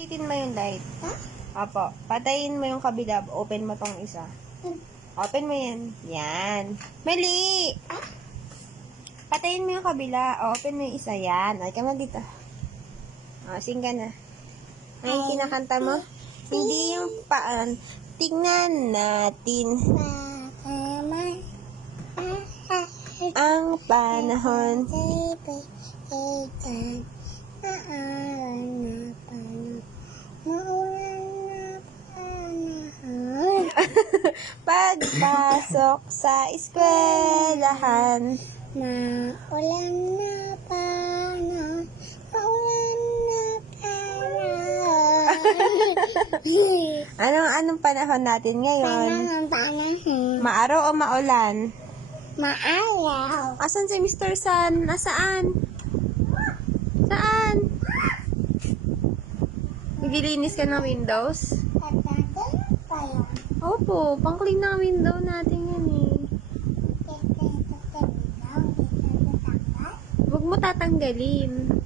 Patayin mo yung light. Ha? Opo. Patayin mo yung kabila. Open mo tong isa. Hmm. Open mo yan. Yan. Mali! Patayin mo yung kabila. Open mo yung isa. Yan. Ay, ka na dito. O, sing ka na. Ay, yung kinakanta mo? Hindi yung paan. Tingnan natin ang panahon. Na panahon. Maulan na panahon. Pagpasok sa eskwelahan. Maulan na panahon. Maulan na panahon. Anong anong panahon natin ngayon? Panahon, panahon. Maaraw o maulan? Maalaw. Asan si Mr. Sun? Nasaan? Saan? Naglilinis ka ng windows? Opo, pang-clean ng window natin yan eh. Huwag mo tatanggalin.